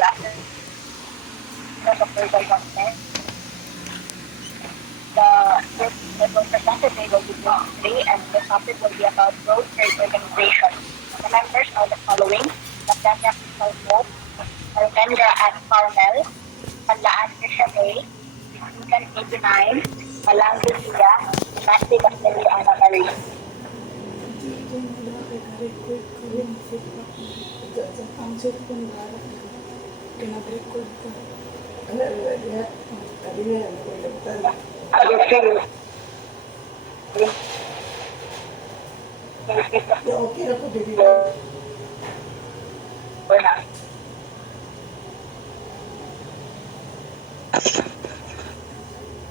after of global warming. The was presented today will be today, and the topic will be about World Trade Organization. The members are the following: Laplana, Kristal, Almendras and Carmel, Panlaan, Trecia Mae Panlaan, Palange, Jia, Maria Basnillo, and Maria.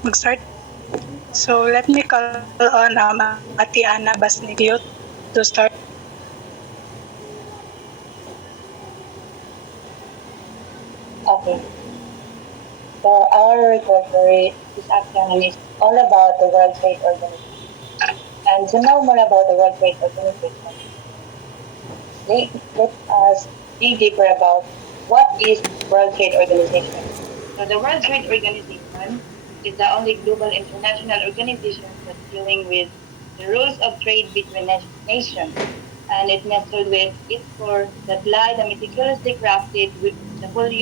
Mag-start. So let me call on Ate Ana Basnillo to start. Okay. So our report for this afternoon is all about the World Trade Organization. And to know more about the World Trade Organization, let us dig deeper about what is World Trade Organization. So the World Trade Organization is the only global international organization that's dealing with the rules of trade between nations. And it nestled with its core that lie the meticulously crafted with the World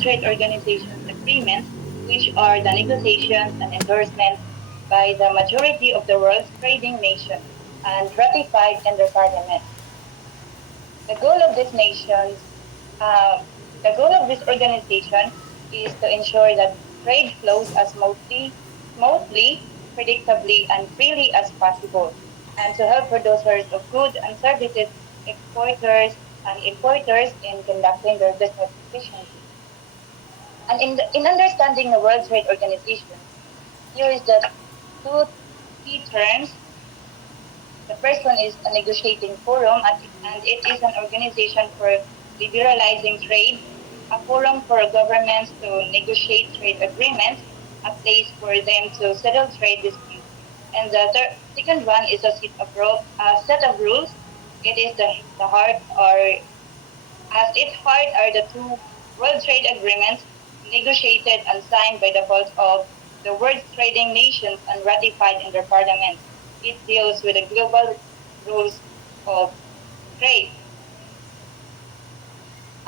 Trade Organization's agreements, which are the negotiations and endorsements by the majority of the world's trading nations and ratified in their parliament. The goal of this organization is to ensure that trade flows as smoothly, predictably, and freely as possible, and to help producers of goods and services, exporters and importers in conducting their business efficiently. And in understanding the World Trade Organization, here is the two key terms. The first one is a negotiating forum, and it is an organization for liberalizing trade, a forum for governments to negotiate trade agreements, a place for them to settle trade disputes. And the second one is a set of rules. It is the heart, or as its heart are the two World Trade Agreements negotiated and signed by the bulk of the world's trading nations and ratified in their parliaments. It deals with the global rules of trade.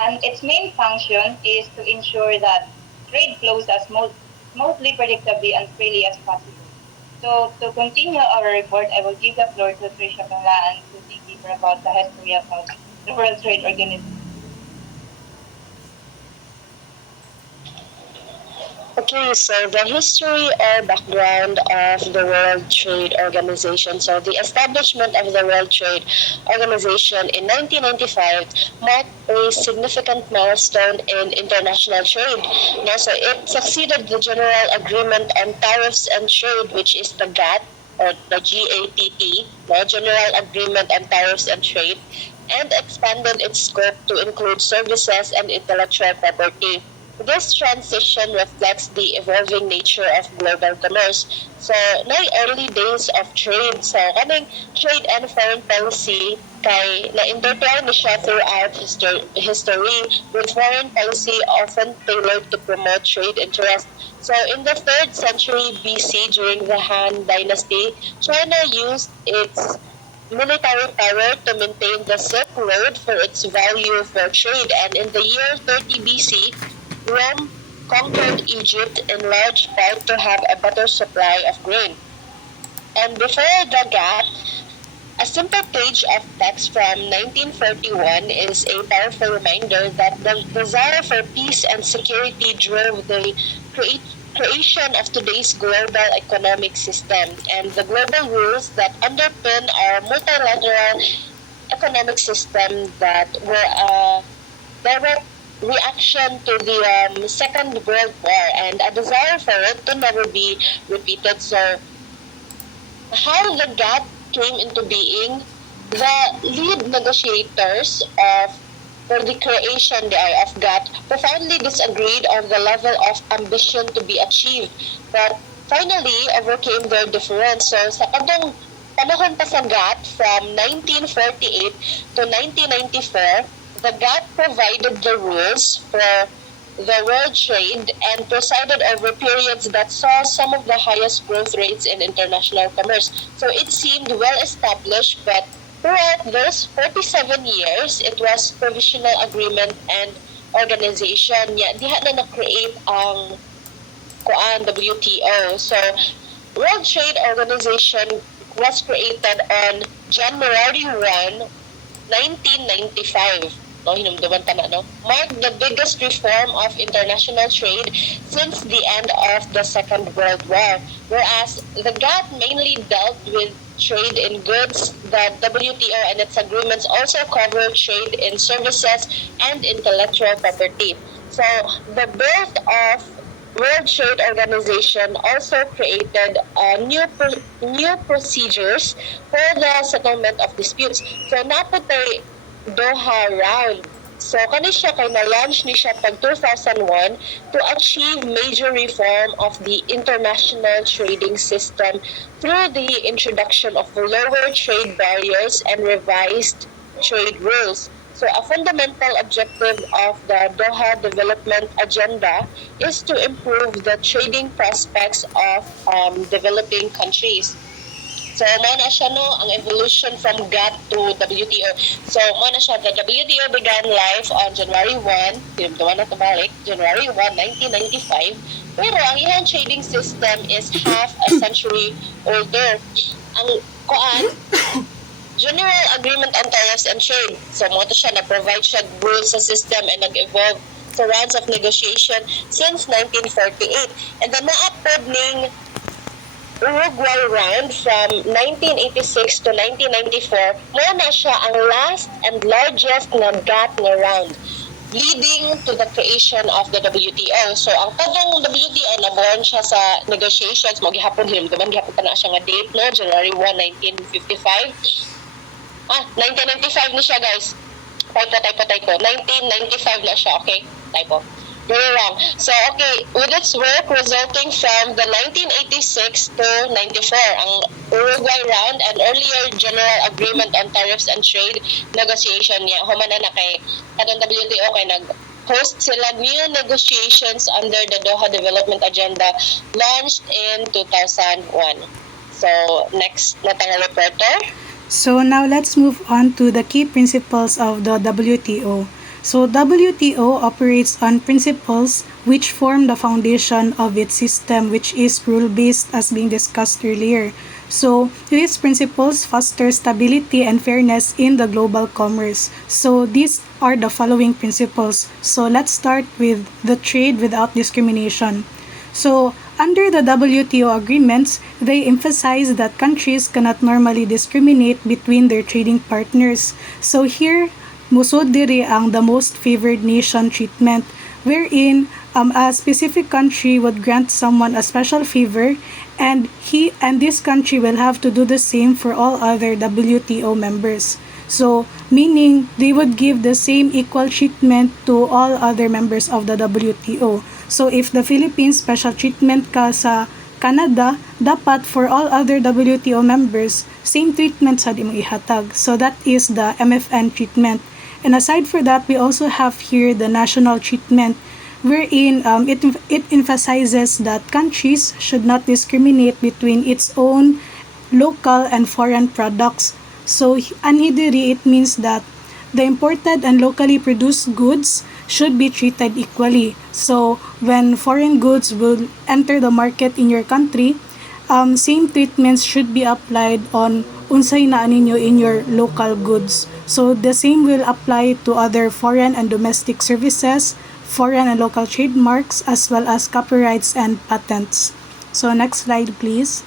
And its main function is to ensure that trade flows as smoothly, predictably, and freely as possible. So to continue our report, I will give the floor to Trecia Mae Panlaan to dig deeper about the history of the World Trade Organization. Okay, so the history or background of the World Trade Organization. So the establishment of the World Trade Organization in 1995 marked a significant milestone in international trade. Now, so it succeeded the General Agreement on Tariffs and Trade, which is the GATT or the GATT, the General Agreement on Tariffs and Trade, and expanded its scope to include services and intellectual property. This transition reflects the evolving nature of global commerce. So, na early days of trade. So, kaming trade and foreign policy kay na-intertwine siya throughout history, with foreign policy often tailored to promote trade interest. So, in the 3rd century BC, during the Han Dynasty, China used its military power to maintain the Silk Road for its value for trade, and in the year 30 BC, Rome conquered Egypt in large part to have a better supply of grain. And before the GATT, a simple page of text from 1941 is a powerful reminder that the desire for peace and security drove the creation of today's global economic system, and the global rules that underpin our multilateral economic system that were a direct reaction to the Second World War and a desire for it to never be repeated. So, how the GATT came into being, the lead negotiators for the creation of GATT profoundly disagreed on the level of ambition to be achieved, but finally overcame their difference. So, sa panahon pa sa GATT from 1948 to 1994, the GATT provided the rules for the world trade and presided over periods that saw some of the highest growth rates in international commerce. So it seemed well established, but throughout those 47 years, it was provisional agreement and organization. Yeah, diha na na-create ang WTO. So World Trade Organization was created on January 1, 1995. No, hinumduman ta na, no? Marked the biggest reform of international trade since the end of the Second World War. Whereas the GATT mainly dealt with trade in goods, the WTO and its agreements also cover trade in services and intellectual property. So the birth of World Trade Organization also created new procedures for the settlement of disputes. So naputay Doha round. So kani siya kay na-launch ni siya pag 2001 to achieve major reform of the international trading system through the introduction of lower trade barriers and revised trade rules. So a fundamental objective of the Doha Development Agenda is to improve the trading prospects of developing countries. So, mo na siya, no, ang evolution from GATT to WTO. So, mo na siya, the WTO began life on January 1, tinumduan na tumalik, January 1, 1995. Pero ang iyang trading system is half a century older. Ang General Agreement on Tariffs and Trade. So, mo to siya, na-provide siya rules sa system and nag-evolve sa rounds of negotiation since 1948. And then, na-upload ning Uruguay round from 1986 to 1994, mo na siya ang last and largest na GATT na round, leading to the creation of the WTO. So, ang kadang WTO, naborn siya sa negotiations, gihapon na siya nga date, no? January 1, 1955. 1995 na siya, guys. Typo. 1995 na siya, okay? Typo. Very wrong. So, okay, with its work resulting from the 1986 to 94, ang Uruguay round and earlier General Agreement on Tariffs and Trade negotiation niya, humana na kay kanang WTO kay nag-host sila new negotiations under the Doha Development Agenda launched in 2001. So, next na tayong reporter. So now let's move on to the key principles of the WTO. So WTO operates on principles which form the foundation of its system, which is rule-based as being discussed earlier. So these principles foster stability and fairness in the global commerce. So these are the following principles. So let's start with the trade without discrimination. So under the WTO agreements, they emphasize that countries cannot normally discriminate between their trading partners. So here, musod diri ang the most favored nation treatment, wherein a specific country would grant someone a special favor, and this country will have to do the same for all other WTO members. So, meaning they would give the same equal treatment to all other members of the WTO. So, if the Philippines special treatment ka sa Canada, dapat for all other WTO members, same treatment sa imong ihatag. So, that is the MFN treatment. And aside for that, we also have here the national treatment, wherein it emphasizes that countries should not discriminate between its own local and foreign products. So, anhidiri, it means that the imported and locally produced goods should be treated equally. So, when foreign goods will enter the market in your country, same treatments should be applied on unsay naa ninyo in your local goods. So, the same will apply to other foreign and domestic services, foreign and local trademarks, as well as copyrights and patents. So, next slide, please.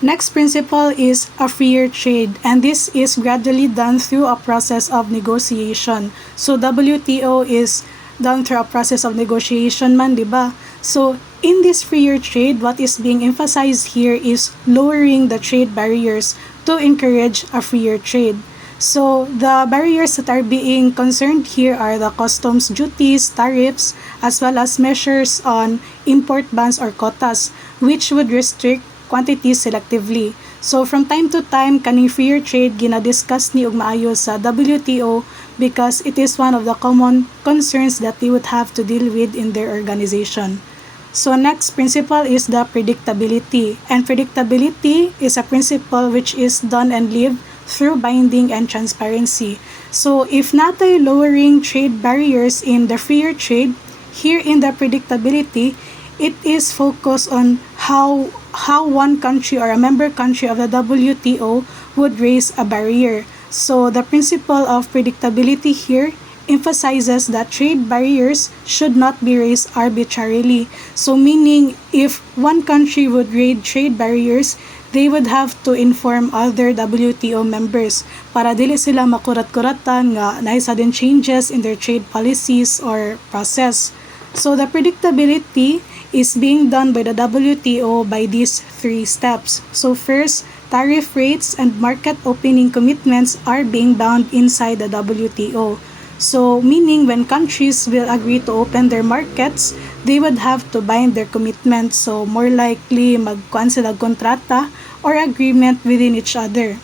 Next principle is a freer trade, and this is gradually done through a process of negotiation. So WTO is done through a process of negotiation man, diba? So in this freer trade, what is being emphasized here is lowering the trade barriers to encourage a freer trade. So the barriers that are being concerned here are the customs duties, tariffs, as well as measures on import bans or quotas, which would restrict quantities selectively. So from time to time kaning fair trade ginadiscuss ni og maayo sa WTO because it is one of the common concerns that they would have to deal with in their organization. So next principle is the predictability. And predictability is a principle which is done and lived through binding and transparency. So if natay lowering trade barriers in the freer trade, here in the predictability, it is focused on how one country or a member country of the WTO would raise a barrier. So the principle of predictability here emphasizes that trade barriers should not be raised arbitrarily. So meaning if one country would raise trade barriers, they would have to inform other WTO members para dili sila makurat-kuratan nga na sudden changes in their trade policies or process. So the predictability is being done by the WTO by these 3 steps. So first, tariff rates and market opening commitments are being bound inside the WTO. So meaning when countries will agree to open their markets, they would have to bind their commitments. So more likely magkuan sila kontrata or agreement within each other.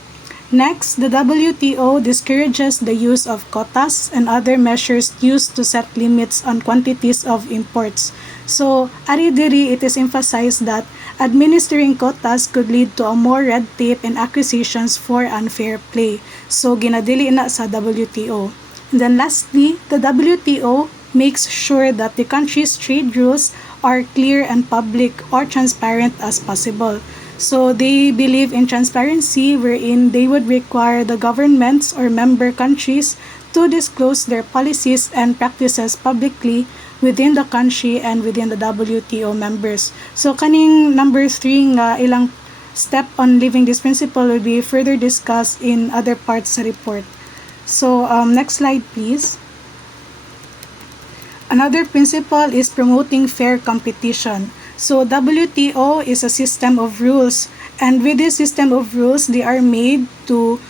Next, the WTO discourages the use of quotas and other measures used to set limits on quantities of imports. So, ari diri it is emphasized that administering quotas could lead to a more red tape and accusations for unfair play. So, ginadili na sa WTO. And then lastly, the WTO makes sure that the country's trade rules are clear and public or transparent as possible. So they believe in transparency wherein they would require the governments or member countries to disclose their policies and practices publicly within the country and within the WTO members. So kaning number 3 nga ilang step on living this principle will be further discussed in other parts sa report. So next slide please. Another principle is promoting fair competition. So WTO is a system of rules, and with this system of rules, they are made to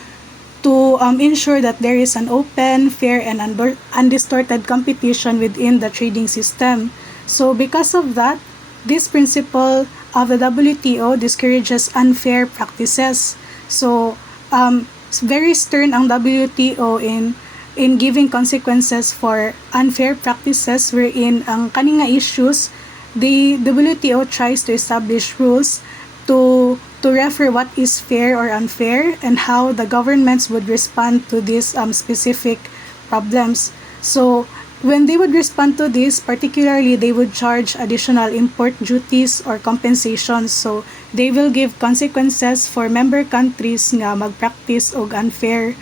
ensure that there is an open, fair, and undistorted competition within the trading system. So because of that, this principle of the WTO discourages unfair practices. So it's very stern ang WTO in giving consequences for unfair practices wherein ang kaning nga issues, the WTO tries to establish rules to refer what is fair or unfair and how the governments would respond to these specific problems. So when they would respond to this, particularly they would charge additional import duties or compensations. So they will give consequences for member countries nga magpractice og unfair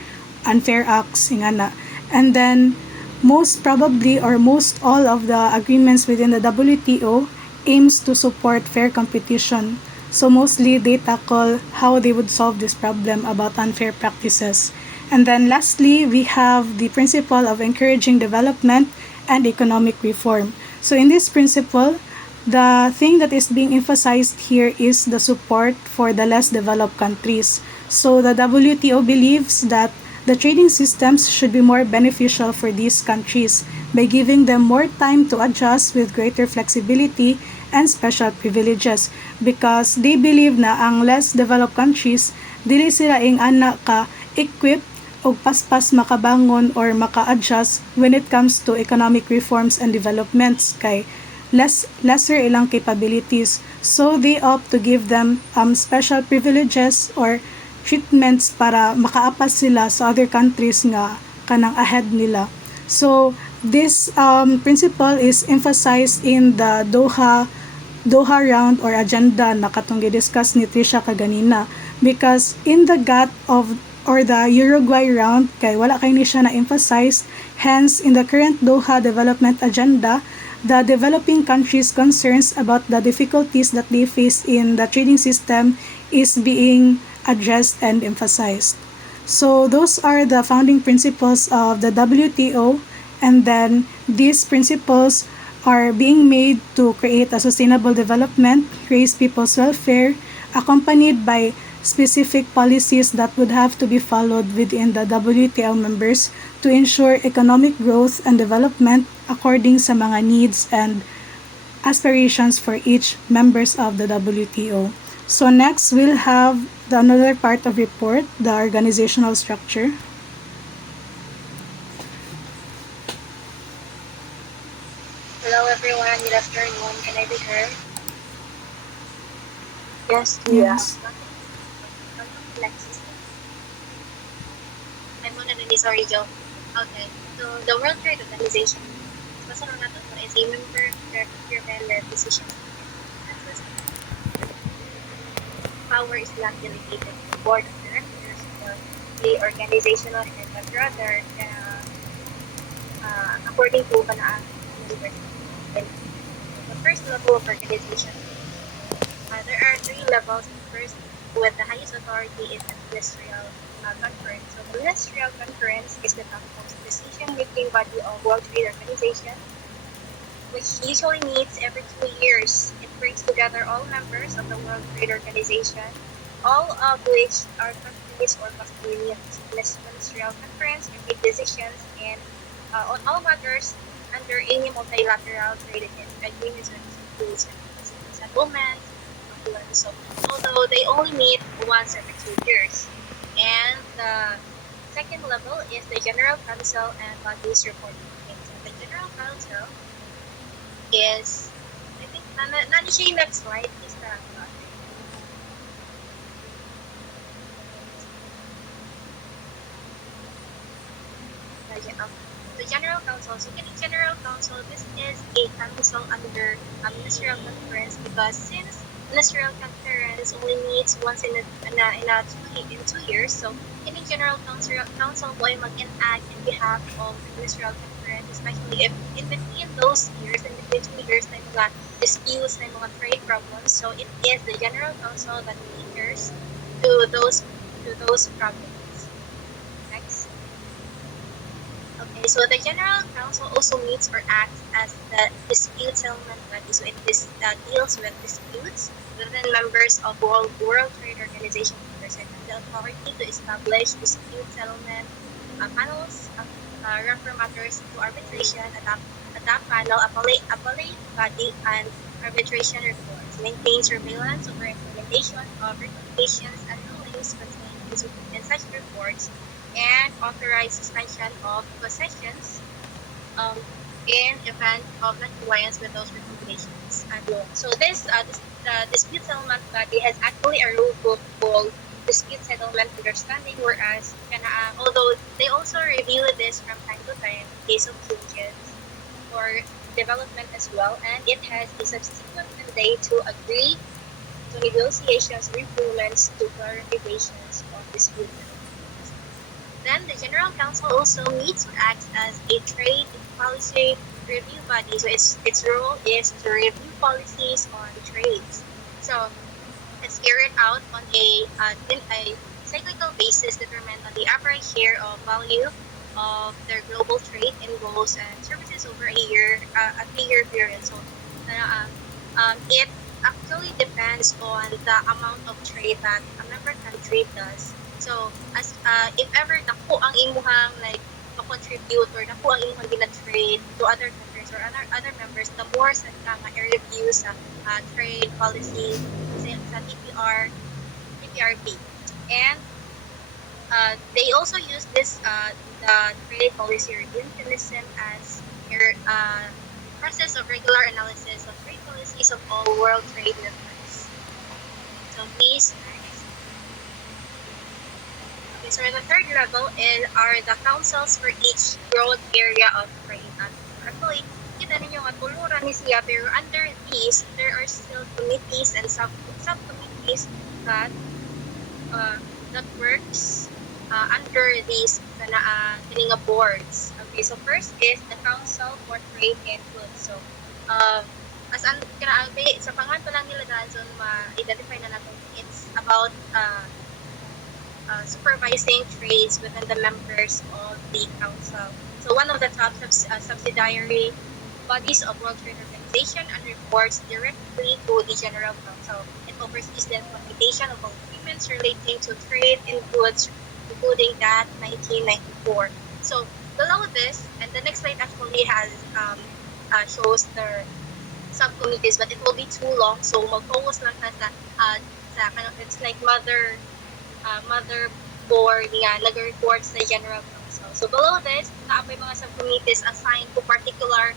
acts ingana. And then most probably or most all of the agreements within the WTO aims to support fair competition. So mostly they tackle how they would solve this problem about unfair practices. And then lastly, we have the principle of encouraging development and economic reform. So in this principle, the thing that is being emphasized here is the support for the less developed countries. So the WTO believes that the trading systems should be more beneficial for these countries by giving them more time to adjust with greater flexibility and special privileges, because they believe na ang less developed countries dili sila ing ana ka equipped og paspas makabangon or maka-adjust when it comes to economic reforms and developments kay lesser ilang capabilities. So they opt to give them special privileges or treatments para makaapas sila sa other countries nga kanang ahead nila. So this principle is emphasized in the Doha round or agenda na katong gi-discuss ni Trecia kaganina, because in the GATT or the Uruguay round kay wala kay ni siya na-emphasize. Hence in the current Doha development agenda, the developing countries' concerns about the difficulties that they face in the trading system is being addressed and emphasized. So those are the founding principles of the WTO, and then these principles are being made to create a sustainable development, raise people's welfare, accompanied by specific policies that would have to be followed within the WTO members to ensure economic growth and development according sa mga needs and aspirations for each members of the WTO. So next we'll have the another part of report, the organizational structure. Hello everyone, good afternoon. Can I be heard? Yes, Tia. Yes. Welcome to Lexus. I'm Mona sorry, Joe. Okay, so the World Trade Organization, basta na natin is a member procurement where decisions are made. Power is not delegated to the board of directors or the organizational head, but rather according to Panaan University. The first level of organization, there are three levels. The first, with the highest authority, is the ministerial conference. So the ministerial conference is the topmost decision-making body of World Trade Organization, which usually meets every 2 years. It brings together all members of the World Trade Organization, all of which are countries or customer unions. This ministerial conference can make decisions on all matters under any multilateral trade agreements or includes settlements, so although they only meet once every 2 years. And the second level is the General Council and bodies reporting. So the General Council is, I think, nani siya yung next slide is the General Council. So in the General Council, this is a council under a ministerial conference because since ministerial conference only meets once in 2 years, so in the General Council mo ay mag-enact in behalf of the ministerial conference, especially if in between those years, in between 2 years, na mga disputes, na mga trade problems. So it is the General Council that caters to those problems. Next. Okay, so the General Council also meets or acts as the dispute settlement body. So it deals with disputes within members of World Trade Organization members and the authority to establish dispute settlement panels, refer matters to arbitration, adopt panel, appellate body, and arbitration reports, maintain surveillance over implementation of recommendations and rulings contained in such reports, and authorize suspension of possessions in event of non-compliance with those recommendations. So this dispute settlement body has actually a rule book called Dispute Settlement Understanding, whereas although they also review this from time to time in case of changes or development as well, and it has a subsequent mandate to agree to negotiations or improvements to clarifications of dispute settlement. Then the General Council also meets or acts as a trade policy review body. So its role is to review policies on trades. So it's carried out on a cyclical basis, determined on the average share of value of their global trade in goods and services over a 3-year period. So it actually depends on the amount of trade that a member country does. So as if ever naku ang imuhang like contribute or naku ang imuhang gina-trade to other countries or other members, the more sa i-review sa trade policy sa TPRP. And they also use this the trade policy review mechanism as a process of regular analysis of trade policies of all world trade networks. So please next. Okay, so the third level are the councils for each broad area of trade. Actually, kita ninyo nga tuluran ni siya, pero under these, there are still committees and subcommittees that works under these boards. Okay, so first is the Council for Trade and Goods. So, as sa pangalan pa lang nila dahil so ma-identify na natin, it's about supervising trades within the members of the council. So one of the top subsidiary bodies of World Trade Organization and reports directly to the General Council. It oversees the implementation of all agreements relating to trade in goods, including that 1994. So below this, and the next slide actually has shows the subcommittees, but it will be too long, so mag-focus lang sa it's like motherboard nga nag-report sa General Council. So below this, naapay mga subcommittees assigned to particular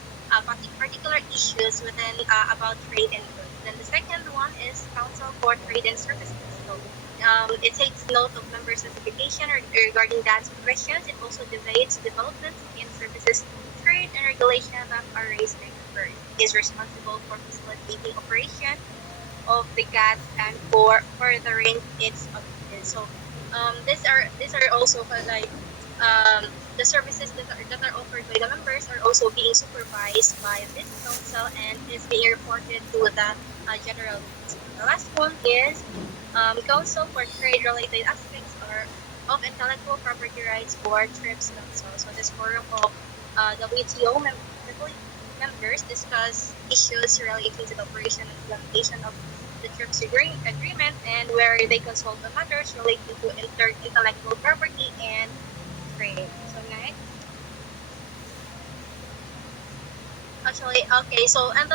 issues within about trade and goods. Then the second one is Council for Trade and Services. So it takes note of member certification regarding dance questions. It also debates developments in services, trade, and regulation that are raised by members. It is responsible for facilitating operation of the GATS and for furthering its objectives. So these are also like the services that are offered by the members are also being supervised by this council and is being reported to the general council. The last one is Council for Trade-related aspects of intellectual property rights for TRIPS Council. So this forum of WTO members discuss issues relating to the operation and implementation of the TRIPS agreement and where they consult on matters relating to intellectual property and trade. So next. Actually, okay. So and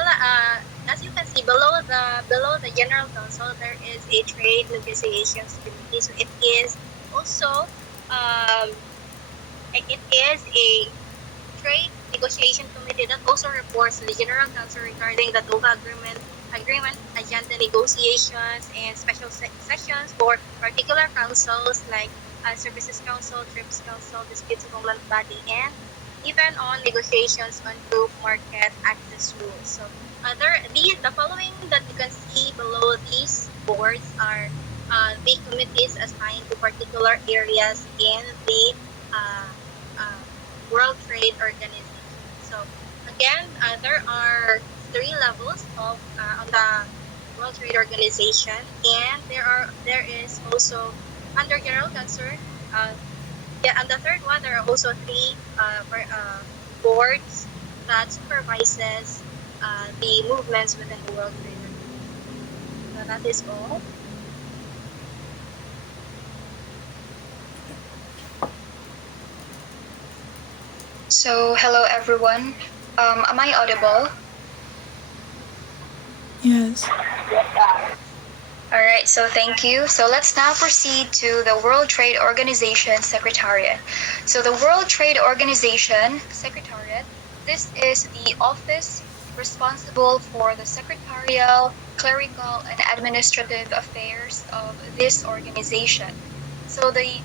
as you can see below the General Council, there is a Trade Negotiations Committee. So it is also it is a Trade Negotiation Committee that also reports to the General Council regarding the Doha Agreement, agenda negotiations, and special sessions for particular councils like Services Council, TRIPS Council, Disputes Settlement Body, and even on negotiations on group market access rules. So the following that you can see below these boards are the committees assigned to particular areas in the World Trade Organization. So again, there are 3 levels of on the World Trade Organization, and there is also under General Council. And the third one, there are also 3 boards that supervises the movements within the World Trade Organization. So that is all. So, hello everyone. Am I audible? Yes. Alright, so thank you. So let's now proceed to the World Trade Organization Secretariat. So the World Trade Organization Secretariat, this is the office responsible for the secretarial, clerical, and administrative affairs of this organization. So the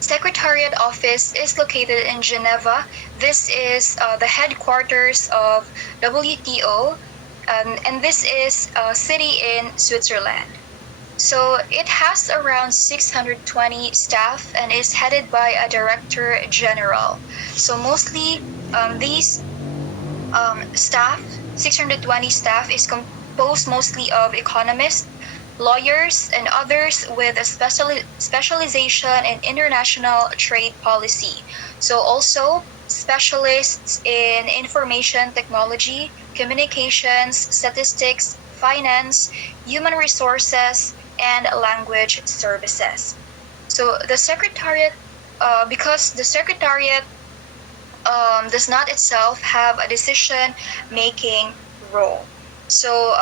Secretariat office is located in Geneva. This is the headquarters of WTO, and this is a city in Switzerland. So it has around 620 staff and is headed by a director general. So mostly these staff, 620 staff, is composed mostly of economists, lawyers, and others with a specialization in international trade policy. So also specialists in information technology, communications, statistics, finance, human resources, and language services. So the Secretariat, because the Secretariat does not itself have a decision-making role. So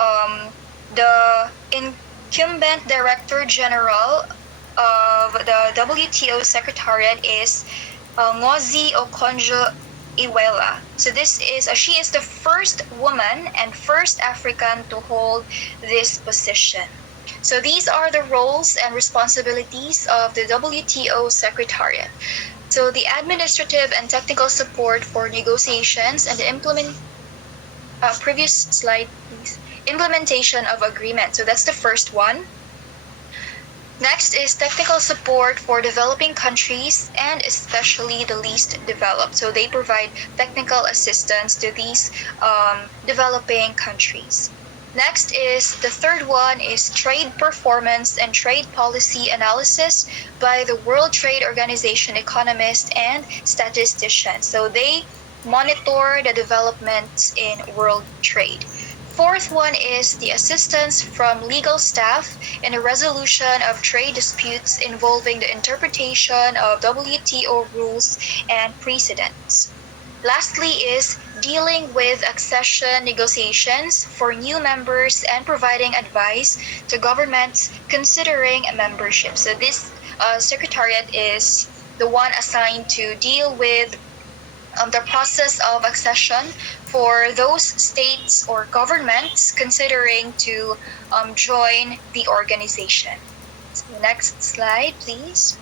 the incumbent Director General of the WTO Secretariat is Ngozi Okonjo-Iweala. So she is the first woman and first African to hold this position. So these are the roles and responsibilities of the WTO Secretariat. So the administrative and technical support for negotiations and the previous slide, please. Implementation of agreement. So that's the first one. Next is technical support for developing countries and especially the least developed. So they provide technical assistance to these developing countries. Next is the third one is trade performance and trade policy analysis by the World Trade Organization economists and statisticians. So they monitor the developments in world trade. Fourth one is the assistance from legal staff in the resolution of trade disputes involving the interpretation of WTO rules and precedents. Lastly is dealing with accession negotiations for new members and providing advice to governments considering membership. So this secretariat is the one assigned to deal with the process of accession for those states or governments considering to join the organization. So next slide, please.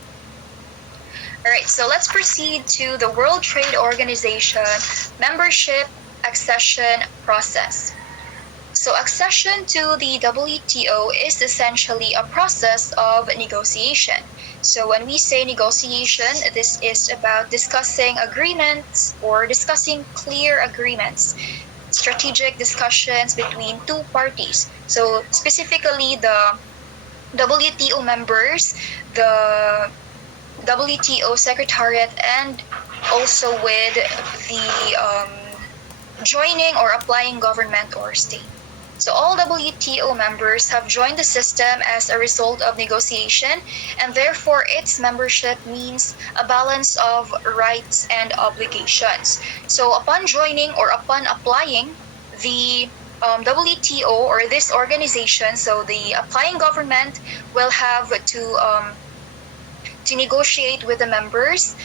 All right, so let's proceed to the World Trade Organization membership accession process. So accession to the WTO is essentially a process of negotiation. So when we say negotiation, this is about discussing agreements or discussing clear agreements, strategic discussions between two parties. So specifically the WTO members, the WTO Secretariat, and also with the joining or applying government or state. So all WTO members have joined the system as a result of negotiation, and therefore its membership means a balance of rights and obligations. So upon joining or upon applying the WTO or this organization, so the applying government will have to negotiate with the members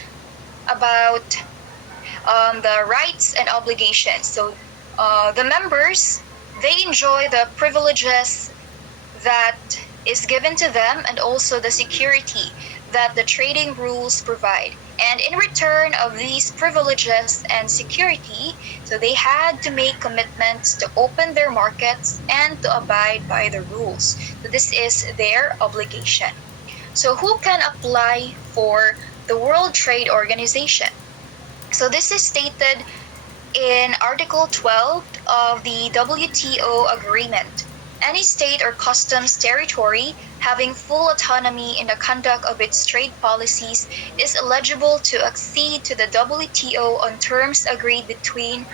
about the rights and obligations. So the members, they enjoy the privileges that is given to them and also the security that the trading rules provide. And in return of these privileges and security, so they had to make commitments to open their markets and to abide by the rules. So this is their obligation. So who can apply for the World Trade Organization? So this is stated in Article 12 of the WTO agreement. Any state or customs territory having full autonomy in the conduct of its trade policies is eligible to accede to the WTO on terms agreed between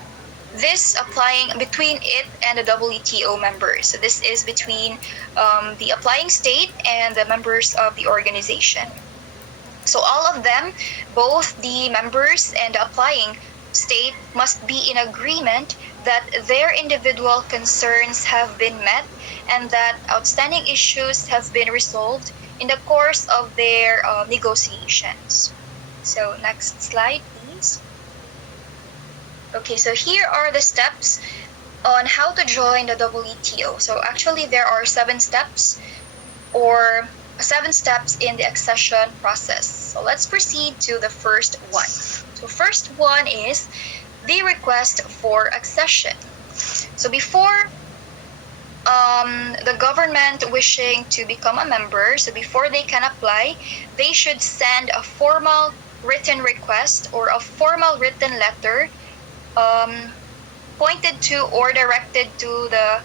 it and the WTO members. So this is between the applying state and the members of the organization. So all of them, both the members and the applying state, must be in agreement that their individual concerns have been met and that outstanding issues have been resolved in the course of their negotiations. So next slide, please. Okay, so here are the steps on how to join the WTO. So actually there are 7 steps in the accession process. So let's proceed to the first one. So first one is the request for accession. So before the government wishing to become a member, so before they can apply, they should send a formal written request or a formal written letter pointed to or directed to the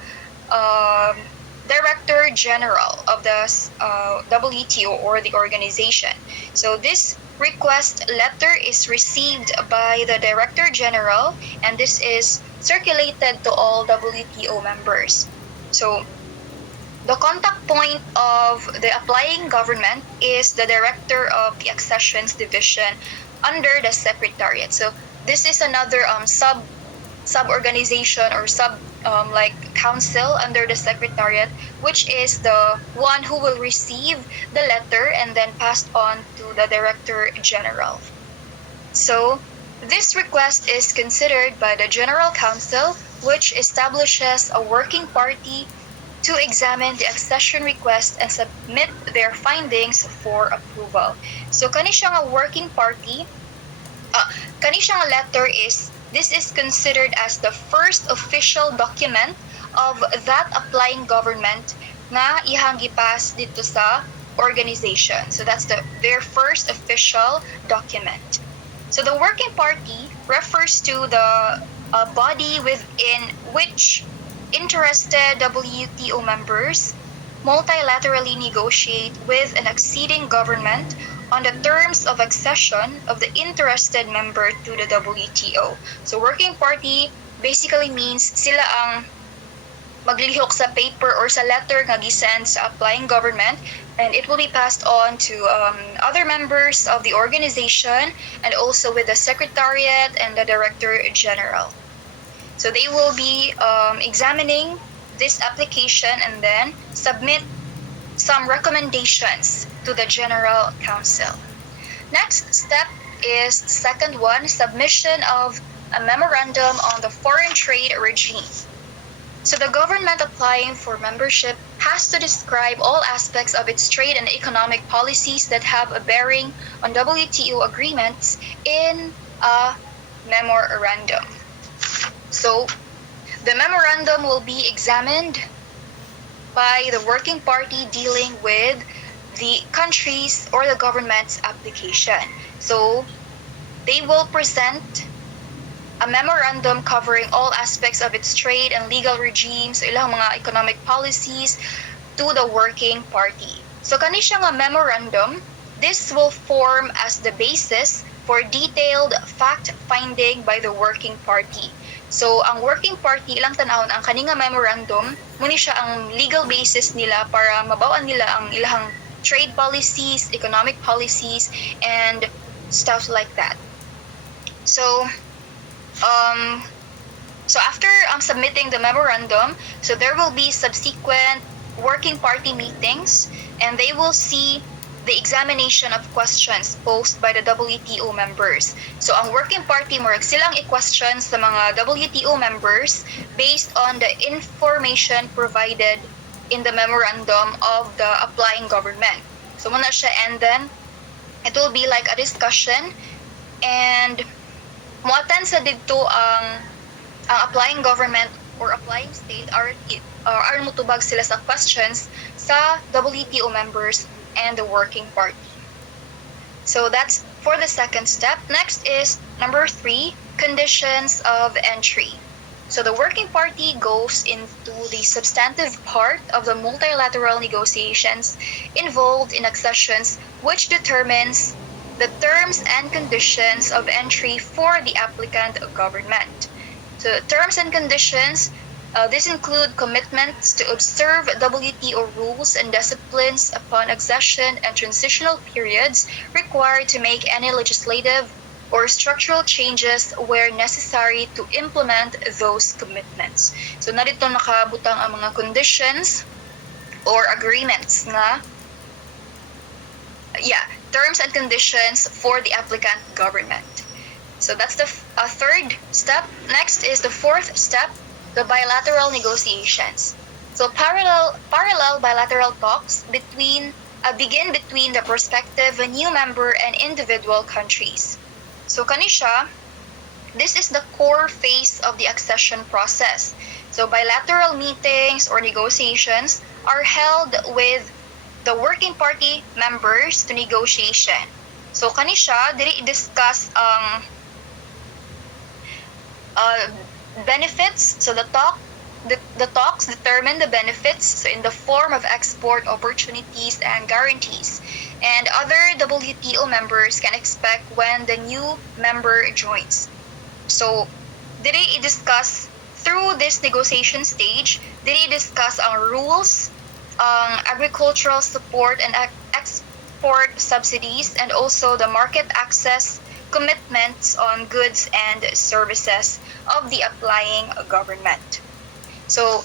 Director General of the WTO or the organization. So this request letter is received by the Director General, and this is circulated to all WTO members. So the contact point of the applying government is the Director of the Accessions Division under the Secretariat. So this is another sub-organization or council under the Secretariat, which is the one who will receive the letter and then passed on to the Director General. So this request is considered by the General Council, which establishes a working party to examine the accession request and submit their findings for approval. So kani siya nga working party, kani siya nga letter this is considered as the first official document of that applying government nga ihang gipass dito sa organization. So that's their first official document. So the working party refers to the body within which interested WTO members multilaterally negotiate with an acceding government on the terms of accession of the interested member to the WTO. So working party basically means sila ang maglihok sa paper or sa letter nga gisend sa applying government, and it will be passed on to other members of the organization and also with the secretariat and the director general. So they will be examining this application and then submit some recommendations to the General Council. Next step is second one, submission of a memorandum on the foreign trade regime. So the government applying for membership has to describe all aspects of its trade and economic policies that have a bearing on WTO agreements in a memorandum. So the memorandum will be examined by the working party dealing with the country's or the government's application. So they will present a memorandum covering all aspects of its trade and legal regimes, ilang mga economic policies to the working party. So kani siya nga memorandum, this will form as the basis for detailed fact-finding by the working party. So ang working party ilang tanawon ang kani nga memorandum, muni siya ang legal basis nila para mabaw-an nila ang ilang trade policies, economic policies, and stuff like that. So after submitting the memorandum, so there will be subsequent working party meetings, and they will see the examination of questions posed by the WTO members. So ang working party mo silang i-question sa mga WTO members based on the information provided in the memorandum of the applying government. So muna siya, and then it will be like a discussion, and muatan sa dito ang applying government or applying state are mutubag sila sa questions sa WTO members and the working party. So that's for the second step. Next is number 3, conditions of entry. So the working party goes into the substantive part of the multilateral negotiations involved in accessions, which determines the terms and conditions of entry for the applicant government. So terms and conditions, these include commitments to observe WTO rules and disciplines upon accession and transitional periods required to make any legislative or structural changes where necessary to implement those commitments. So narito nakabutang ang mga conditions or agreements na terms and conditions for the applicant government. So that's the third step. Next is the fourth step, the bilateral negotiations. So parallel bilateral talks begin between the prospective new member and individual countries. So kani siya, this is the core phase of the accession process. So bilateral meetings or negotiations are held with the working party members to negotiation. So kani siya, dili i-discuss ang benefits. So the talks determine the benefits, so in the form of export opportunities and guarantees, and other WTO members can expect when the new member joins. So dili i-discuss through this negotiation stage, dili i-discuss ang rules, agricultural support and export subsidies, and also the market access commitments on goods and services of the applying government. So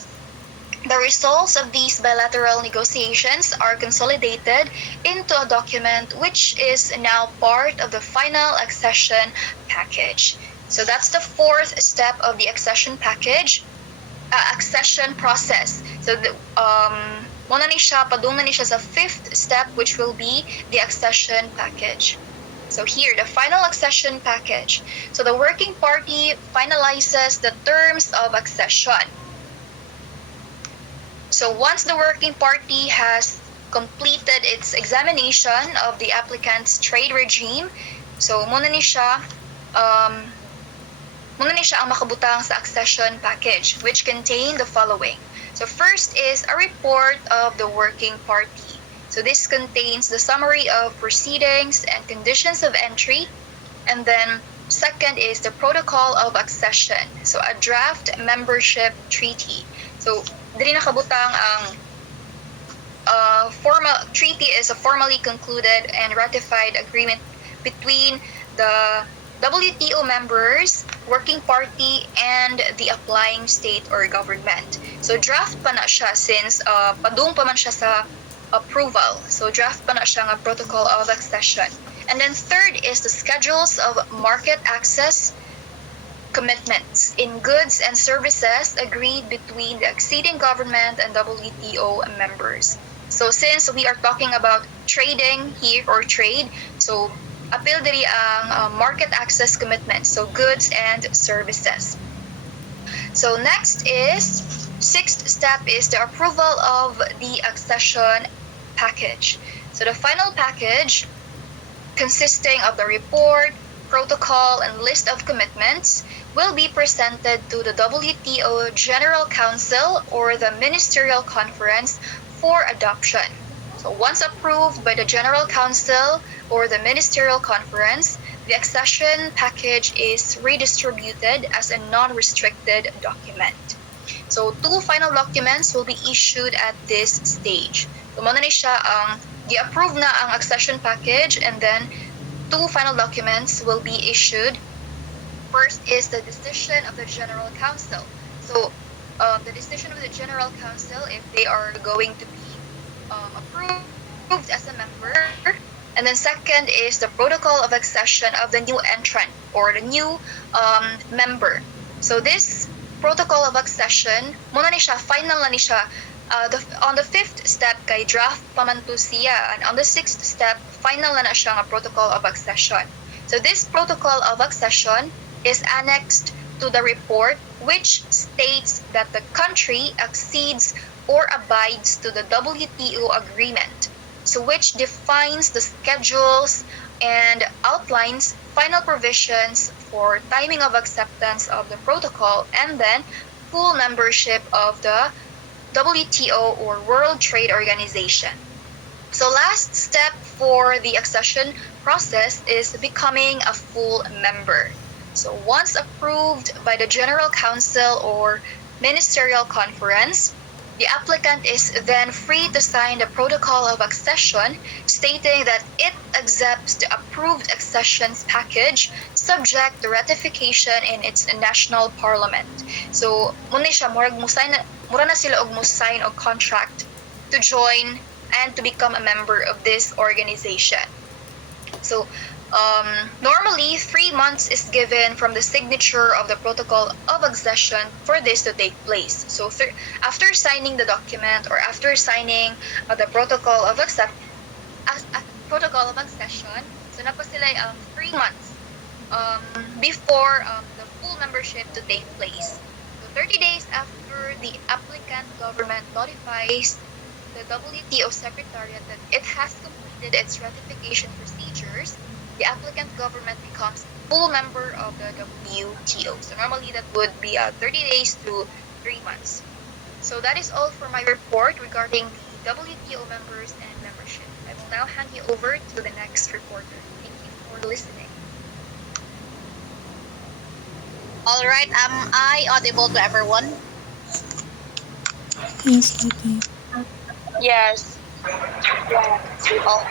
the results of these bilateral negotiations are consolidated into a document which is now part of the final accession package. So that's the fourth step of the accession package, accession process. So muna ni siya, padung na ni siya sa fifth step, which will be the accession package. So here, the final accession package. So the working party finalizes the terms of accession. So once the working party has completed its examination of the applicant's trade regime, so muna ni siya ang makabutang sa accession package, which contain the following. So first is a report of the working party. So this contains the summary of proceedings and conditions of entry. And then second is the protocol of accession. So a draft membership treaty. So So, diri nakabutang ang formal treaty is a formally concluded and ratified agreement between the WTO members, working party, and the applying state or government. So draft pa na siya since padung pa man siya sa approval. So draft pa na siya nga protocol of accession. And then third is the schedules of market access commitments in goods and services agreed between the acceding government and WTO members. So since we are talking about trading here or trade, so appeal diri ang market access commitment, so goods and services. So next is, sixth step is the approval of the accession package. So the final package consisting of the report, protocol, and list of commitments will be presented to the WTO General Council or the Ministerial Conference for adoption. So once approved by the General Council or the Ministerial Conference, the accession package is redistributed as a non-restricted document. So two final documents will be issued at this stage. So muna ni siya ang i-approve na ang accession package, and then two final documents will be issued. First is the decision of the General Council. So the decision of the General Council, if they are going to be approved as a member. And then second is the protocol of accession of the new entrant or the new member. So this protocol of accession, muna ni siya, final na ni siya. On the fifth step, kay draft pamanto siya. And on the sixth step, final na siya nga protocol of accession. So this protocol of accession is annexed to the report, which states that the country accedes or abides to the WTO agreement, so which defines the schedules and outlines final provisions for timing of acceptance of the protocol and then full membership of the WTO or World Trade Organization. So last step for the accession process is becoming a full member. So once approved by the General Council or Ministerial Conference, the applicant is then free to sign the protocol of accession, stating that it accepts the approved accessions package subject to ratification in its national parliament. So, muna siya, mura na sila og mo sign og contract to join and to become a member of this organization. So, normally 3 months is given from the signature of the protocol of accession for this to take place. So after signing the document or after signing the protocol of accession, so napa sila 3 months before the full membership to take place. So 30 days after the applicant government notifies the WTO Secretariat that it has completed its ratification procedures, the applicant government becomes a full member of the WTO. So normally that would be 30 days to 3 months. So that is all for my report regarding the WTO members and membership. I will now hand you over to the next reporter. Thank you for listening. All right, am I audible to everyone? Yes, Kiki. Yes. Oh.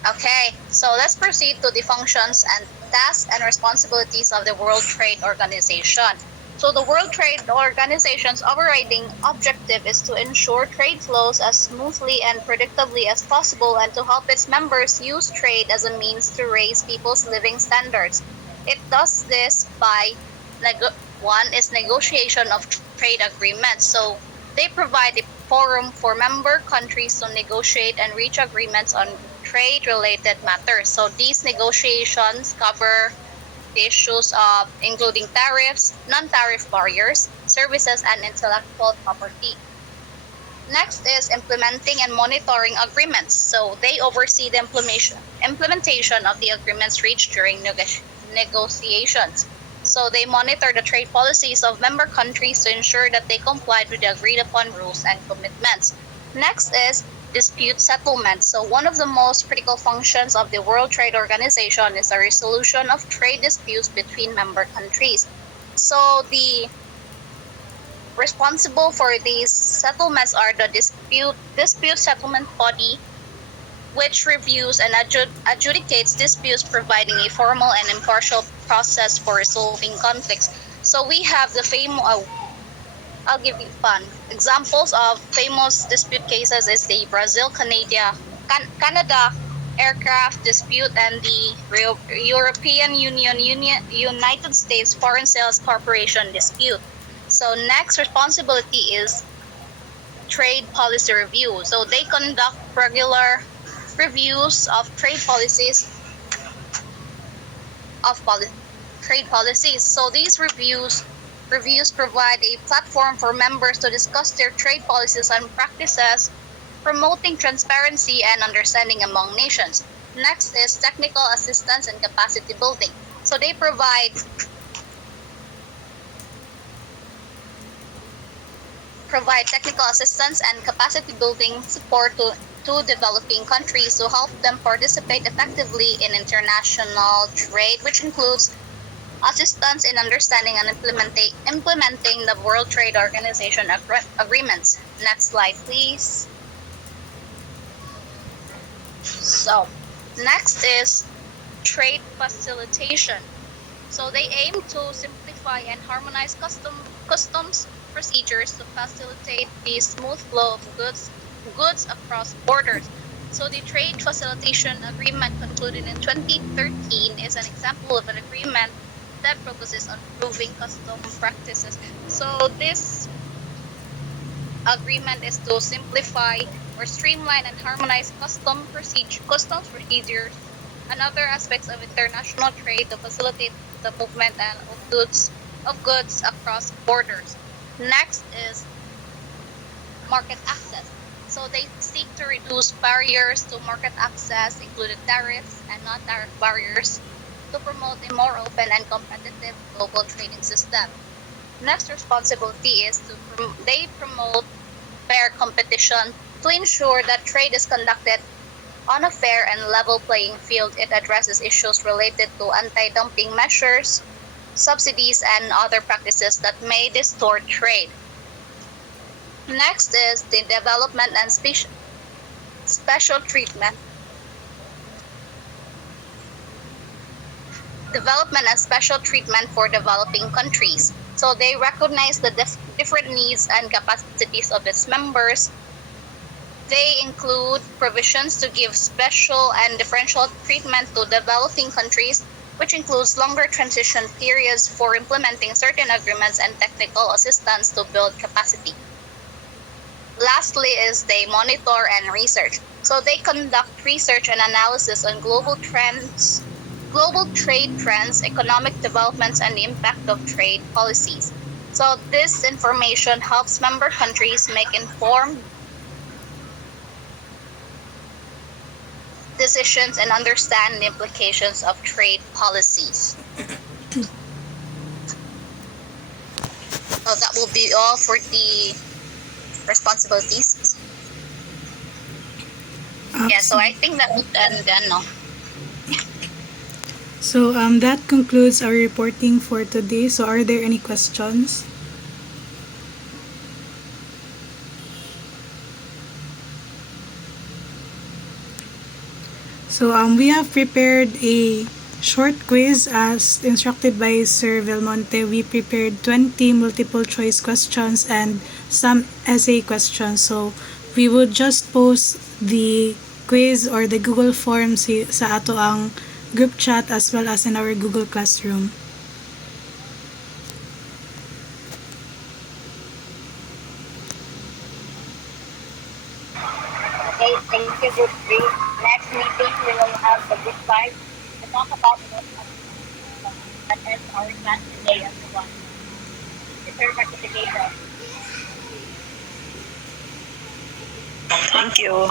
Okay, so let's proceed to the functions and tasks and responsibilities of the World Trade Organization. So the World Trade Organization's overriding objective is to ensure trade flows as smoothly and predictably as possible and to help its members use trade as a means to raise people's living standards. It does this by, one is negotiation of trade agreements. So they provide a forum for member countries to negotiate and reach agreements on trade-related matters. So these negotiations cover the issues of including tariffs, non-tariff barriers, services, and intellectual property. Next is implementing and monitoring agreements. So they oversee the implementation of the agreements reached during negotiations. So they monitor the trade policies of member countries to ensure that they complied with the agreed-upon rules and commitments. Next is dispute settlement. So one of the most critical functions of the World Trade Organization is the resolution of trade disputes between member countries. So the responsible for these settlements are the dispute settlement body, which reviews and adjudicates disputes, providing a formal and impartial process for resolving conflicts. So we have the famous, I'll give you fun. Examples of famous dispute cases is the Canada aircraft dispute and the European United States Foreign Sales Corporation dispute. So next responsibility is trade policy review. So they conduct regular reviews of trade policies. So these reviews provide a platform for members to discuss their trade policies and practices, promoting transparency and understanding among nations. Next is technical assistance and capacity building. So they provide technical assistance and capacity building support to developing countries to help them participate effectively in international trade, which includes assistance in understanding and implementing the World Trade Organization agreements. Next slide, please. So, next is trade facilitation. So they aim to simplify and harmonize customs procedures to facilitate the smooth flow of goods across borders. So the Trade Facilitation Agreement concluded in 2013 is an example of an agreement that focuses on improving custom practices. So this agreement is to simplify or streamline and harmonize customs procedures and other aspects of international trade to facilitate the movement of goods across borders. Next is market access. So they seek to reduce barriers to market access, including tariffs and non-tariff barriers, to promote a more open and competitive global trading system. Next responsibility is they promote fair competition to ensure that trade is conducted on a fair and level playing field. It addresses issues related to anti-dumping measures, subsidies, and other practices that may distort trade. Next is the development and special treatment. Development and special treatment for developing countries. So they recognize the different needs and capacities of its members. They include provisions to give special and differential treatment to developing countries, which includes longer transition periods for implementing certain agreements and technical assistance to build capacity. Lastly is they monitor and research. So they conduct research and analysis on global trade trends, economic developments, and the impact of trade policies. So this information helps member countries make informed decisions and understand the implications of trade policies. So that will be all for the responsibilities. Yeah, so I think that would end then, no? So that concludes our reporting for today. So are there any questions? So we have prepared a short quiz as instructed by Sir Belmonte. We prepared 20 multiple choice questions and some essay questions. So we would just post the quiz or the Google form sa ato ang group chat as well as in our Google Classroom. Okay, thank you, Group 3. Next meeting, we will have the Group 5 to talk about what that ends our class today, everyone. Prepare participation. Thank you.